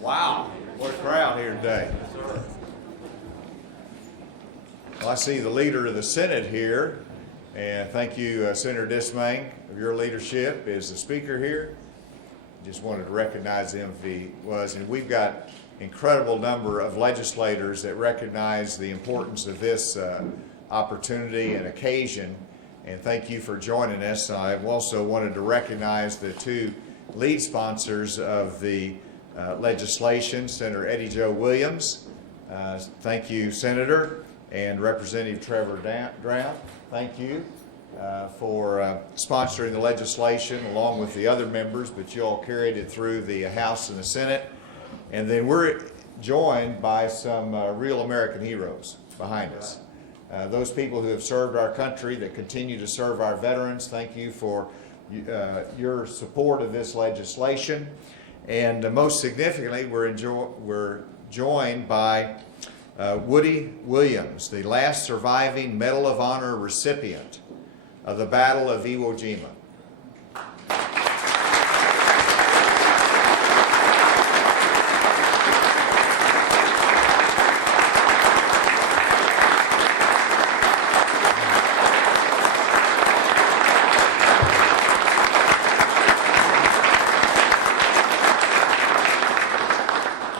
Wow, what a crowd here today. Well, I see the leader of the Senate here, and thank you, Senator Dismang, of your leadership as the speaker here. Just wanted to recognize him if he was. And we've got incredible number of legislators that recognize the importance of this opportunity and occasion. And thank you for joining us. I also wanted to recognize the two lead sponsors of the legislation, Senator Joe Williams. Thank you, Senator, and Representative Trevor Drown. Thank you for sponsoring the legislation along with the other members, but you all carried it through the House and the Senate. And then we're joined by some real American heroes behind us. Those people who have served our country, that continue to serve our veterans, thank you for your support of this legislation. And most significantly, we're joined by Woody Williams, the last surviving Medal of Honor recipient of the Battle of Iwo Jima.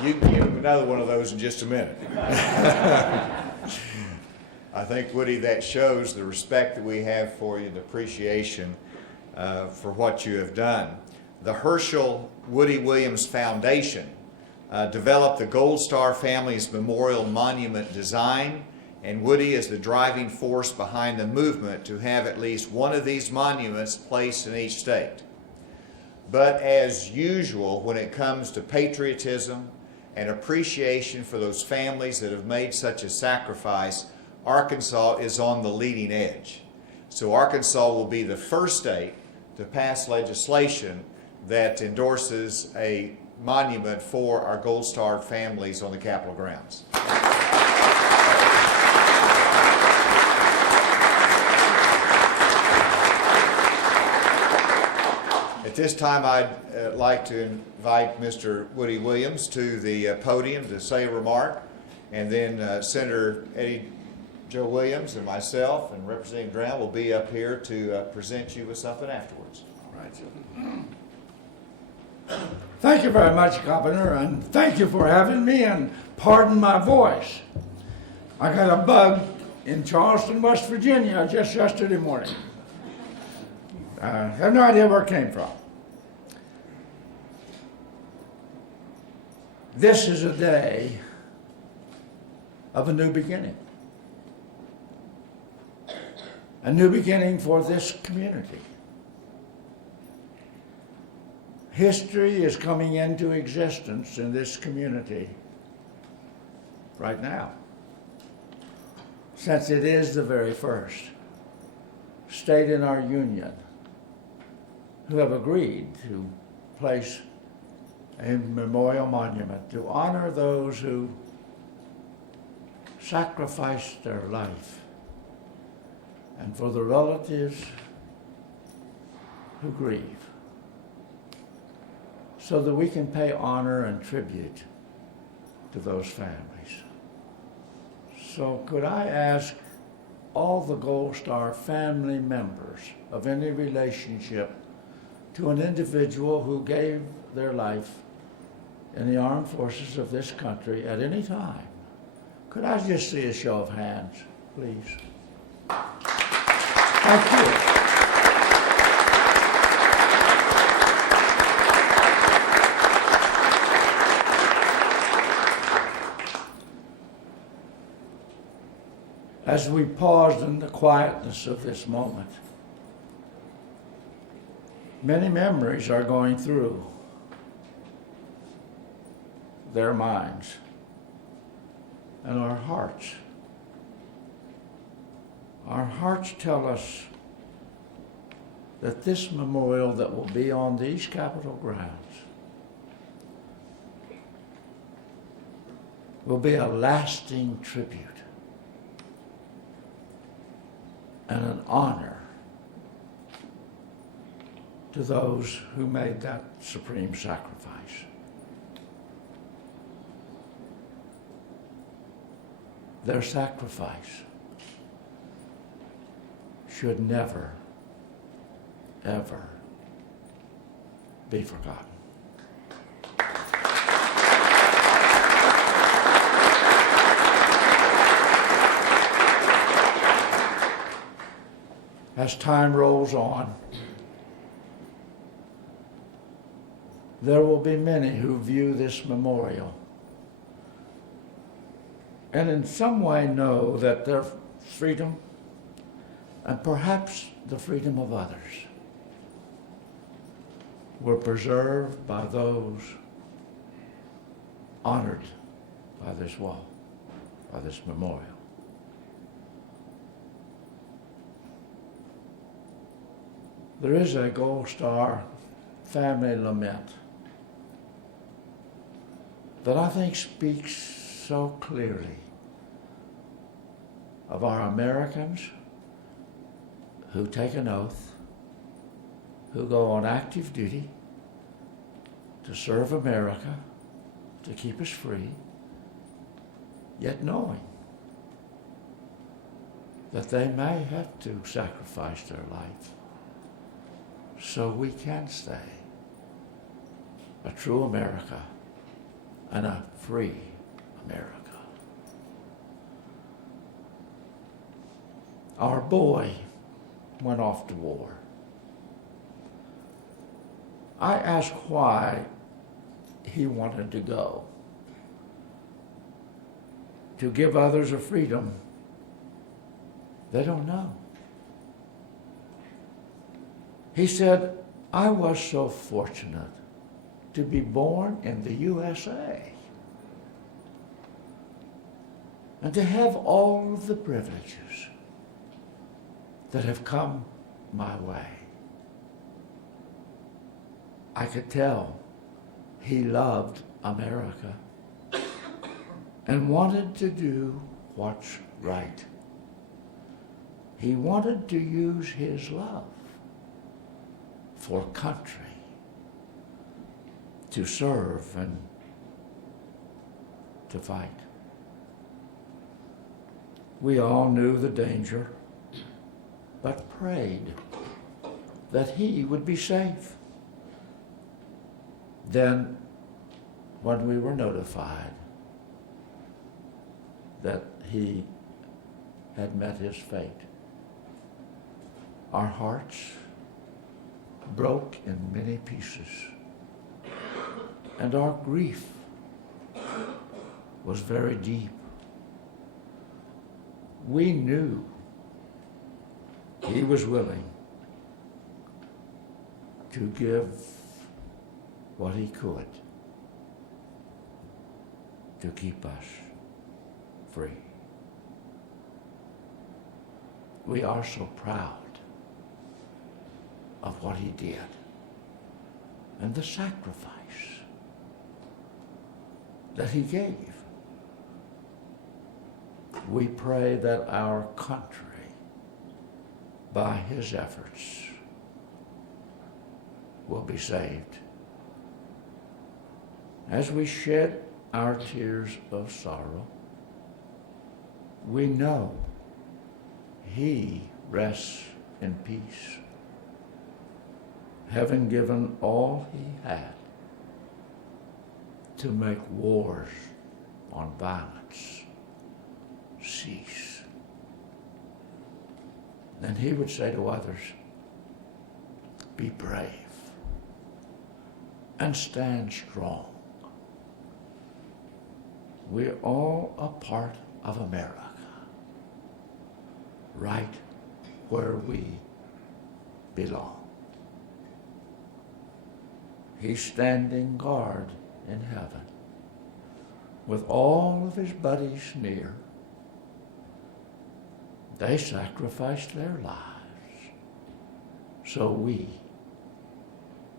You can give him another one of those in just a minute. I think, Woody, that shows the respect that we have for you, the appreciation for what you have done. The Hershel Williams Foundation developed the Gold Star Family's Memorial Monument design, and Woody is the driving force behind the movement to have at least one of these monuments placed in each state. But as usual, when it comes to patriotism and appreciation for those families that have made such a sacrifice, Arkansas is on the leading edge. So Arkansas will be the first state to pass legislation that endorses a monument for our Gold Star families on the Capitol grounds. At this time, I'd like to invite Mr. Woody Williams to the podium to say a remark, and then Senator Joe Williams and myself and Representative Drown will be up here to present you with something afterwards. All right. Thank you very much, Governor, and thank you for having me, and pardon my voice. I got a bug in Charleston, West Virginia just yesterday morning. I have no idea where it came from. This is a day of a new beginning. A new beginning for this community. History is coming into existence in this community right now, since it is the very first state in our union who have agreed to place a memorial monument to honor those who sacrificed their life, and for the relatives who grieve, so that we can pay honor and tribute to those families. So could I ask all the Gold Star family members of any relationship to an individual who gave their life in the armed forces of this country at any time? Could I just see a show of hands, please? Thank you. As we paused in the quietness of this moment, many memories are going through their minds and our hearts Our hearts tell us that this memorial that will be on these Capitol grounds will be a lasting tribute and an honor to those who made that supreme sacrifice. Their sacrifice should never, ever be forgotten. As time rolls on, there will be many who view this memorial and in some way know that their freedom and perhaps the freedom of others were preserved by those honored by this wall, by this memorial. There is a Gold Star family lament that I think speaks so clearly of our Americans who take an oath, who go on active duty to serve America, to keep us free, yet knowing that they may have to sacrifice their life so we can stay a true America and a free America. Our boy went off to war. I asked why he wanted to go. To give others a freedom they don't know. He said, I was so fortunate to be born in the USA and to have all of the privileges that have come my way. I could tell he loved America and wanted to do what's right. He wanted to use his love for country to serve and to fight. We all knew the danger, but prayed that he would be safe. Then, when we were notified that he had met his fate, our hearts broke in many pieces, and our grief was very deep. We knew he was willing to give what he could to keep us free. We are so proud of what he did and the sacrifice that he gave. We pray that our country, by his efforts, will be saved. As we shed our tears of sorrow, we know he rests in peace, having given all he had to make wars on violence cease. Then he would say to others, be brave and stand strong. We're all a part of America, right where we belong. He's standing guard in heaven with all of his buddies near, They sacrificed their lives so we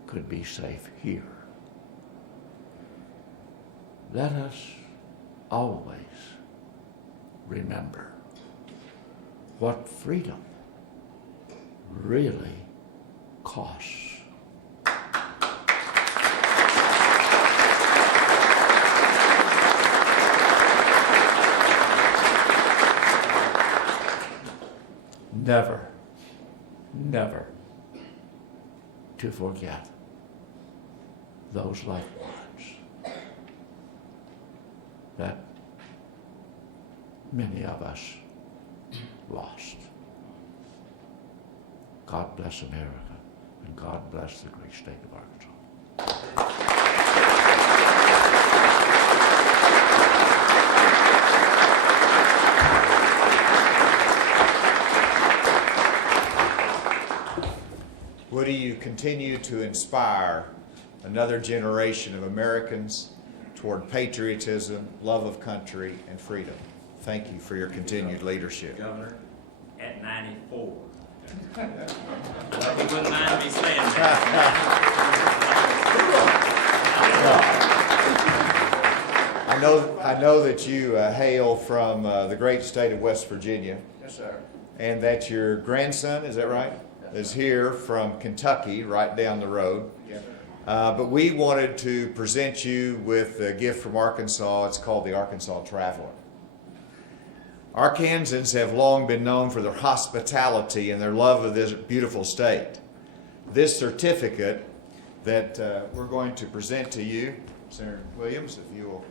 could be safe here. Let us always remember what freedom really costs. Never, never to forget those loved ones that many of us lost. God bless America, and God bless the great state of Arkansas. Would you continue to inspire another generation of Americans toward patriotism, love of country, and freedom? Thank you for your continued leadership. Governor, at 94. He wouldn't mind me saying that. I know that you hail from the great state of West Virginia. Yes, sir. And that your grandson, is that right? Is here from Kentucky, right down the road. Yes, sir. But we wanted to present you with a gift from Arkansas. It's called the Arkansas Traveler. Arkansans have long been known for their hospitality and their love of this beautiful state. This certificate that we're going to present to you, Sen Williams, if you will,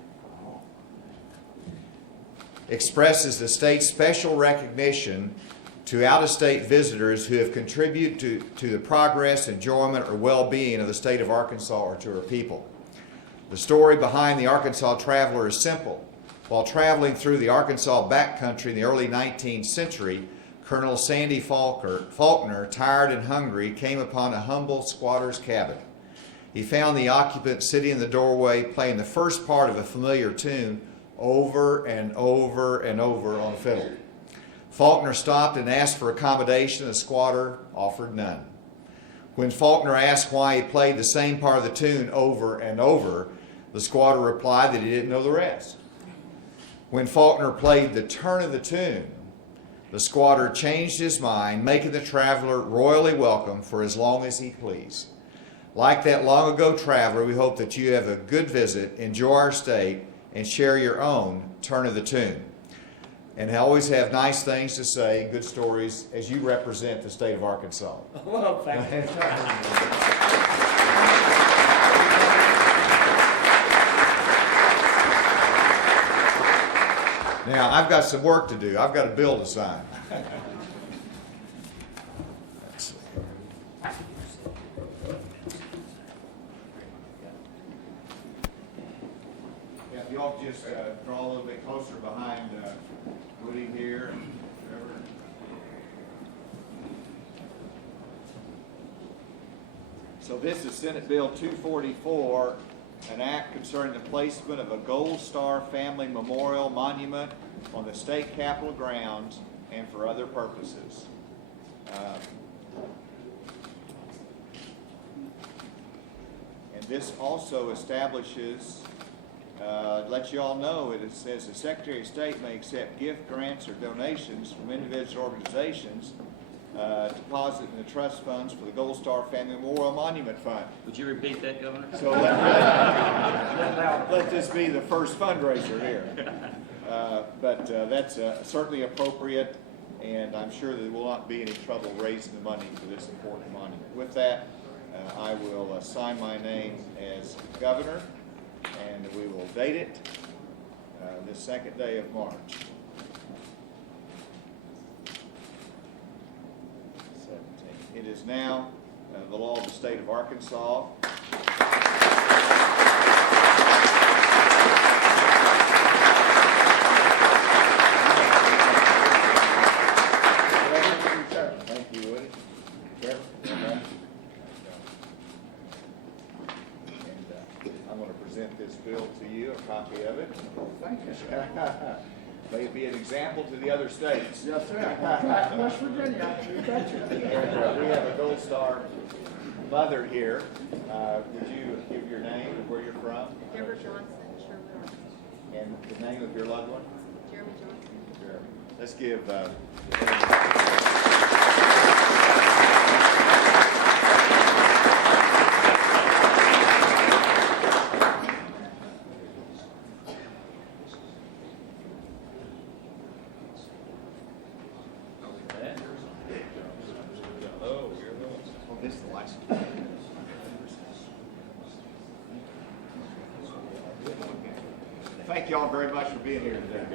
expresses the state's special recognition to out-of-state visitors who have contributed to the progress, enjoyment, or well-being of the state of Arkansas or to her people. The story behind the Arkansas Traveler is simple. While traveling through the Arkansas backcountry in the early 19th century, Colonel Sandy Faulkner, tired and hungry, came upon a humble squatter's cabin. He found the occupant sitting in the doorway playing the first part of a familiar tune over and over and over on a fiddle. Faulkner stopped and asked for accommodation. The squatter offered none. When Faulkner asked why he played the same part of the tune over and over, the squatter replied that he didn't know the rest. When Faulkner played the turn of the tune, the squatter changed his mind, making the traveler royally welcome for as long as he pleased. Like that long ago traveler, we hope that you have a good visit, enjoy our state, and share your own turn of the tune. And always have nice things to say, good stories, as you represent the state of Arkansas. Well, thank you. Now, I've got some work to do. I've got a bill to sign. Let's see. Yeah, if y'all just draw a little bit closer behind Woody here. So this is Senate Bill 244, an act concerning the placement of a Gold Star Family Memorial Monument on the state capitol grounds and for other purposes. And this also establishes, lets you all know, it says the Secretary of State may accept gift, grants, or donations from individual organizations deposit in the trust funds for the Gold Star Family Memorial Monument Fund. Would you repeat that, Governor? So let this be the first fundraiser here. But that's certainly appropriate, and I'm sure there will not be any trouble raising the money for this important monument. With that, I will sign my name as governor, and we will date it this second day of March. 17. It is now the law of the state of Arkansas. Thank you, Woody. And I'm going to present this bill to you, a copy of it. Thank you, sir. May it be an example to the other states. Yes, sir. West Virginia, you betcha. And we have a Gold Star mother here. Would you give your name and where you're from? Deborah Johnson, Sherwood, And the name of your loved one? Jeremy Johnson. Jeremy. Let's give. Oh, this is the license. Thank you all very much for being here today.